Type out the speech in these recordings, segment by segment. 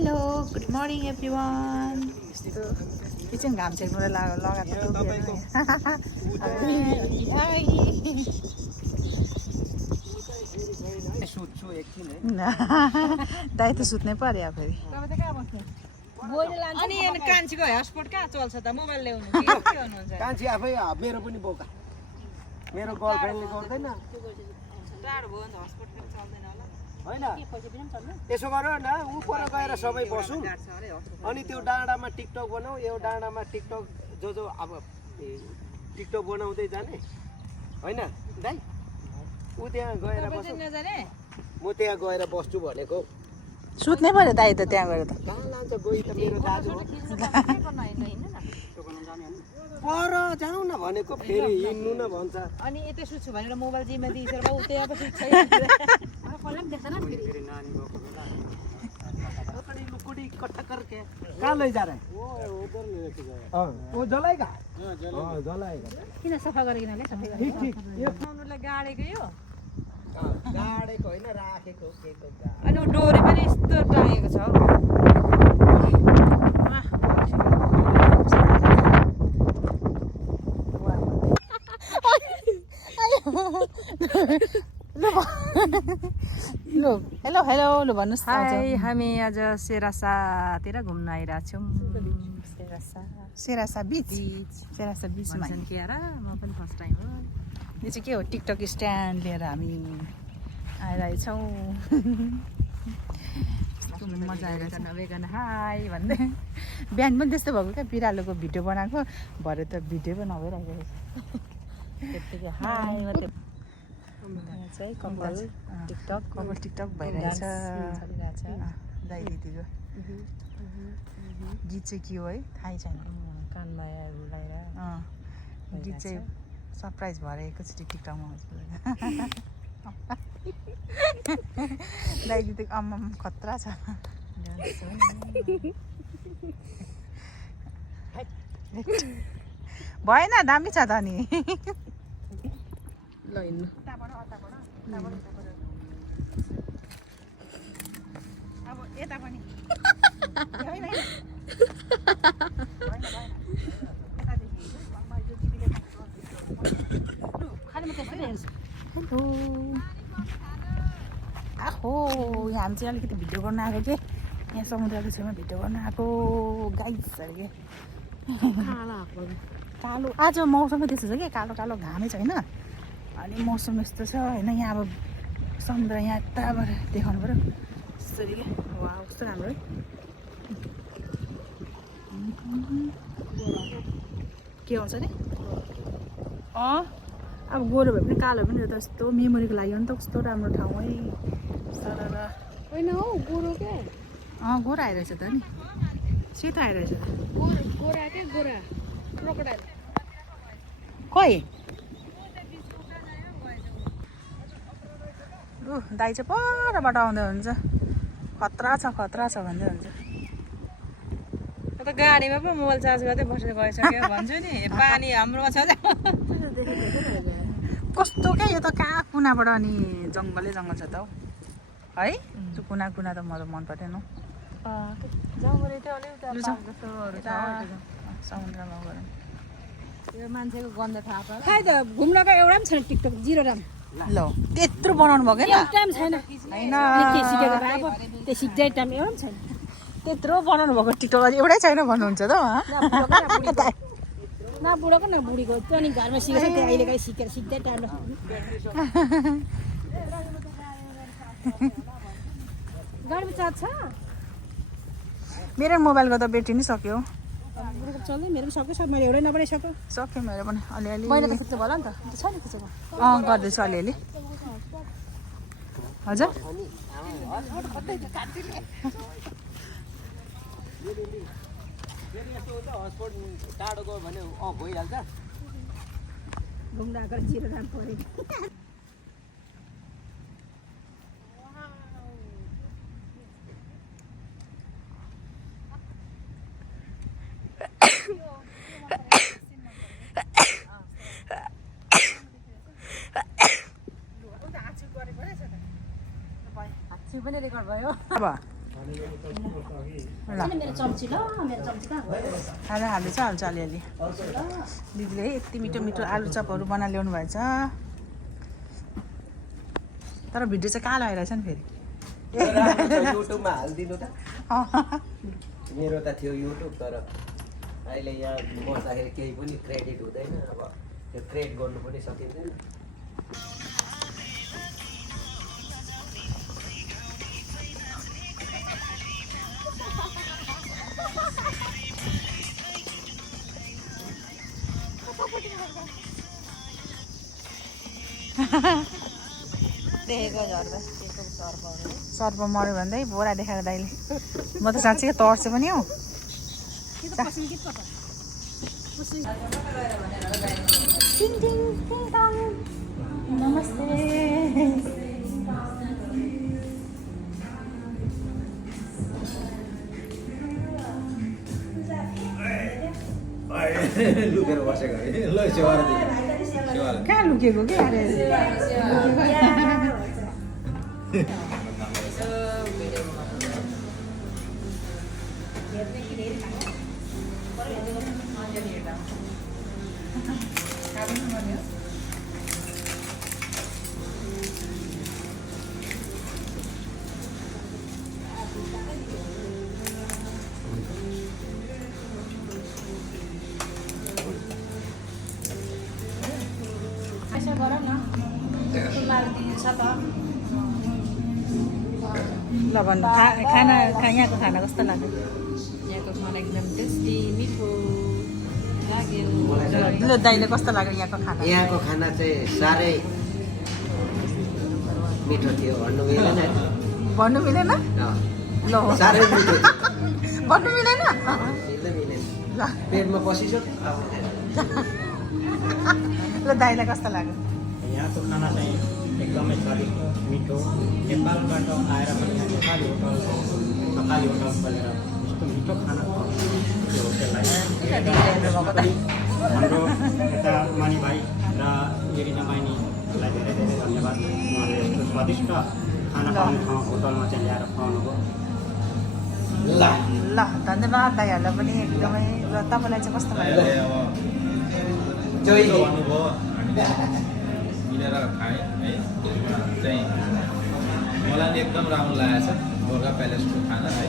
Hello good morning everyone. यस्तो एकछिन घाम छेक्नुलाई लगाएको दाइ त सुत्नै पर्यो फेरि। अनि कान्छीको हटस्पट कहाँ चल्छ त? मोबाइल ल्याउनु कान्छी आफै मेरो पनि बोका मेरो गर्लफ्रेन्डले गर्दैन टाढो भयो भने हटस्पट पनि चल्दैन होला होइन। यसो गर न ऊ पर गएर सबै बसौँ अनि त्यो डाँडामा टिकटक बनाऊ। यो डाँडामा टिकटक जो अब टिकटक बनाउँदै जाने होइन दाइ। ऊ त्यहाँ गएर बस्छु, म त्यहाँ गएर बस्छु भनेको। सुत्नै पर्यो दाइ त त्यहाँ गएर त। कहाँ लान्छ गई त मेरो दाजु हो। पर जाउँ न भनेको फेरि हिँड्नु न भन्छ। अनि यतै सुत्छु भनेर मोबाइल जिम्मा दिइसकेर ऊ त्यहाँ पनि सुत्छ। लुकुडी इकट्ठा करके कहाँ ले जा रहे हैं? वो उधर लेके जाए। वो जलाएगा? हाँ जलाएगा। किन सफा गरिकन ल्या सफा ठीक ठीक। यो बनाउनुलाई गाडेको यो गाडेको होइन राखेको केको गाड। अनि ऊ डोरी पनि यस्तो टाँगेको छ हौ। लु हेलो हेलो लु भन्नुहोस्। हाई, हामी आज सेरासातिर घुम्न आइरहेको छौँ। सेरासा बिच। सेरासा बिचमा भन्छन् के यार, म पनि फर्स्ट टाइम हो। यो चाहिँ के हो, टिकटक स्ट्यान्ड लिएर हामी आइरहेछौँ। मजा आइरहेछ। नभइकन हाई भन्दै बिहान पनि त्यस्तो भएको क्या, बिरालोको भिडियो बनाएको भरे त भिडियो पनि नभइरहेको रहेछ। त्यत्तिकै हाई मात्रै चाहिँ कपाल टिकटक भइरहेछ। दाइ दिदीको गीत चाहिँ के हो है थाहै छैन। कानमा लगाएर गीत चाहिँ सरप्राइज भएर एकैचोटि टिकटकमा आउँछ। दाइ दिदीको आम्मा खतरा छ। भएन दामी छ त नि। ल हिँड्नु अब यता पनि आहो यहाँ हामी चाहिँ अलिकति भिडियो गर्न आएको के, यहाँ समुद्रको छेउमा भिडियो गर्न आएको गाइजहरू के। कालो आज मौसमै त्यस्तो छ क्या, कालो कालो घामै छैन अनि मौसम यस्तो छ होइन। यहाँ अब समुद्र यहाँ यताबाट देखाउनु पऱ्यो यसरी क्या। वा कस्तो राम्रो है। के आउँछ नि अब गोरो भए पनि कालो पनि त यस्तो मेमोरीको लागि हो नि त। कस्तो राम्रो ठाउँ है। होइन हौ गोरो क्या। गोरा आइरहेछ त नि, सेतो आइरहेछ। गोरा क्या गोरा क्रोकोडाइल। खोइ दाइ चाहिँ परबाट आउँदै हुन्छ। खतरा छ भन्दै हुन्छ। त गाडीमा पो मोबाइल चार्ज गर्दै बसेर गइसक्यो भन्छु नि। पानी हाम्रोमा छ कस्तो क्या यो त कहाँ कुनाबाट अनि जङ्गलै जङ्गल छ त हौ है। त्यो कुना त मलाई मन परेन हौ। समुद्रमा गरौँ। यो मान्छेको गन्ध थाहा पाएर खै त घुम्नको एउटा पनि छैन टिकटक, जिरो राम। ल त्यत्रो बनाउनु भएको होइन टाइम छैन। होइन के सिकेको भए अब त्यो सिक्दै टाइम एउटा पनि छैन। त्यत्रो बनाउनु भएको टिकटक एउटै छैन भन्नुहुन्छ त न बुढोको न बुढीको त्यो अनि घरमा सिकेको छ, त्यो अहिलेकाहीँ सिकेर सिक्दै टाइम गाडीमा चार्ज छ। मेरो मोबाइलको त ब्याट्री नै सक्यो। चल्दै मेरो पनि सक्यो, सब मैले एउटै नबनाइसक्यो। सक्यो मेरो पनि अलिअलि। मैले त खिच्नु होला नि त, त्यो छ नि खिचेको। गर्दैछु अलिअलि। हजुर हस्पोट टाढो गयो भने भइहाल्छ। घुम्न आएको जिरो राम पऱ्यो। पनि रेकर्ड भयो। अब ल मेरो चम्ची ल मेरो चम्ची कहाँ हो? खाना हाल्दैछ हाल्छ अलिअलि दिदीले यति मिठो मिठो आलु चपहरू बनाएर ल्याउनु भएछ तर भिडियो चाहिँ कालो आइरहेछ नि फेरि युट्युबमा हालिदिनु त मेरो त थियो युट्युब तर अहिले यहाँ बस्दाखेरि केही पनि क्रेडिट हुँदैन अब त्यो क्रिएट गर्नु पनि सकिँदैन देखेको झर्दा सर्प मऱ्यो भन्दै बोरा देखाएर दाइले म त साँच्चीकै तर्छु पनि हौ नमस्ते लुकेर बसेको अरे ल सेवार कहाँ लुकेको के अरे यसो गर न तुलाले दिन्छ त ल भन्नु खाना यहाँको खाना कस्तो लाग्यो यहाँको खाना एकदम टेस्टी मिठो लाग्यो ल दाइले कस्तो लाग्यो यहाँको खाना यहाँको खाना चाहिँ साह्रै मिठो थियो भन्नु मिलेन भन्नु मिलेन ल हो साह्रै मिठो थियो भन्नु मिलेन मिल्दै मिलेन ल पेटमा पसिसक्यो ल दाइलाई कस्तो लाग्यो यहाँको खाना चाहिँ एकदमै स्वादिष्ट मिठो नेपालबाट आएर पनि यहाँ नेपाली होटल खोलेर यस्तो मिठो खाना खुवाउने यो होटेललाई हाम्रो यता मानी भाइ र एरिना माइनीलाई धेरै धेरै धन्यवाद उहाँले यस्तो स्वादिष्ट खाना पाउने ठाउँ होटलमा चाहिँ ल्याएर खुवाउनुभयो ल धन्यवाद दाइहरूलाई पनि एकदमै ल तपाईँलाई चाहिँ कस्तो लाग्यो जहिले अनुभव मिलेर खाएँ है चाहिँ मलाई नि एकदम राम्रो लागेको छ गोर्खा प्यालेसको खाना है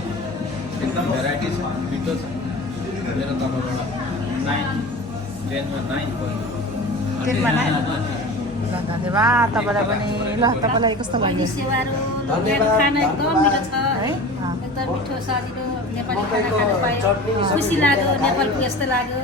एकदम भेराइटी छ मिठो छ मेरो तर्फबाट 9 10 मा 9 पोइन्ट टेनमा नाइन ल धन्यवाद तपाईँलाई पनि ल तपाईँलाई कस्तो लाग्यो सेवाहरू खाना एकदम मिठो छ है एकदम मिठो सजिलो नेपाली खाना खानु पाएँ खुसी लाग्यो नेपालको यस्तो लाग्यो